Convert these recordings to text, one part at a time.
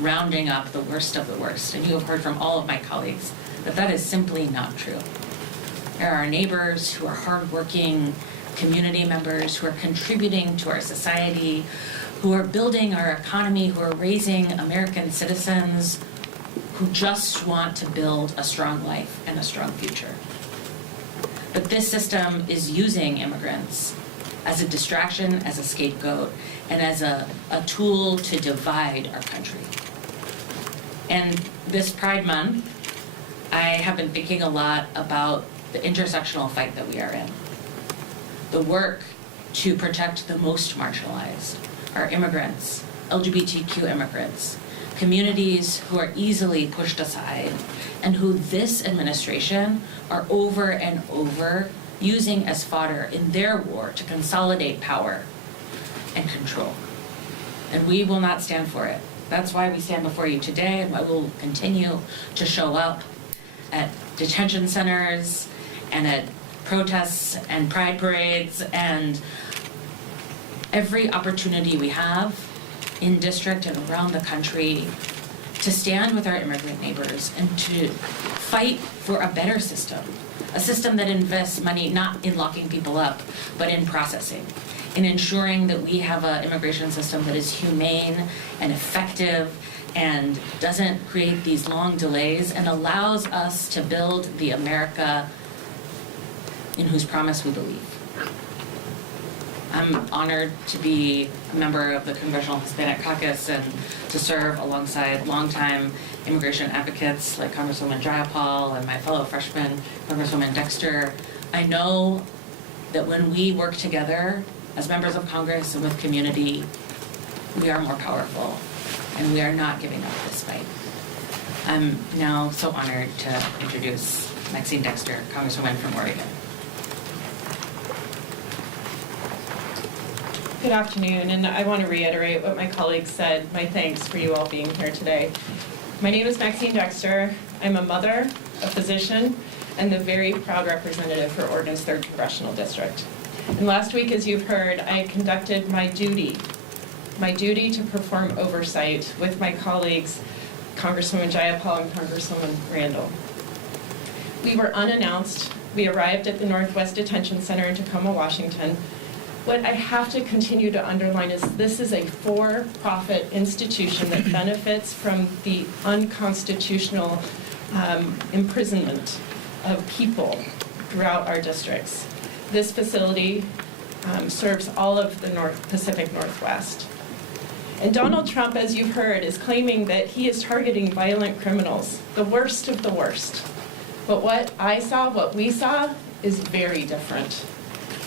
rounding up the worst of the worst. And you have heard from all of my colleagues that that is simply not true. There are neighbors who are hardworking, community members who are contributing to our society, who are building our economy, who are raising American citizens, who just want to build a strong life and a strong future. But this system is using immigrants as a distraction, as a scapegoat, and as a tool to divide our country. And this Pride Month, I have been thinking a lot about the intersectional fight that we are in. The work to protect the most marginalized, our immigrants, LGBTQ immigrants, communities who are easily pushed aside, and who this administration are over and over using as fodder in their war to consolidate power and control. And we will not stand for it. That's why we stand before you today, and why we'll continue to show up at detention centers and at protests and pride parades and every opportunity we have in district and around the country to stand with our immigrant neighbors and to fight for a better system, a system that invests money not in locking people up, but in processing, in ensuring that we have an immigration system that is humane and effective and doesn't create these long delays and allows us to build the America in whose promise we believe. I'm honored to be a member of the Congressional Hispanic Caucus and to serve alongside longtime immigration advocates like Congresswoman Jayapal and my fellow freshman, Congresswoman Dexter. I know that when we work together as members of Congress and with community, we are more powerful, and we are not giving up this fight. I'm now so honored to introduce Maxine Dexter, Congresswoman from Oregon. Good afternoon, and I want to reiterate what my colleagues said. My thanks for you all being here today. My name is Maxine Dexter. I'm a mother, a physician, and the very proud representative for Oregon's 3rd Congressional District. And last week, as you've heard, I conducted my duty to perform oversight with my colleagues, Congresswoman Jayapal and Congresswoman Randall. We were unannounced. We arrived at the Northwest Detention Center in Tacoma, Washington. What I have to continue to underline is this is a for-profit institution that benefits from the unconstitutional imprisonment of people throughout our districts. This facility serves all of the Pacific Northwest. And Donald Trump, as you've heard, is claiming that he is targeting violent criminals, the worst of the worst. But what we saw, is very different.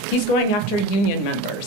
He's going after union members.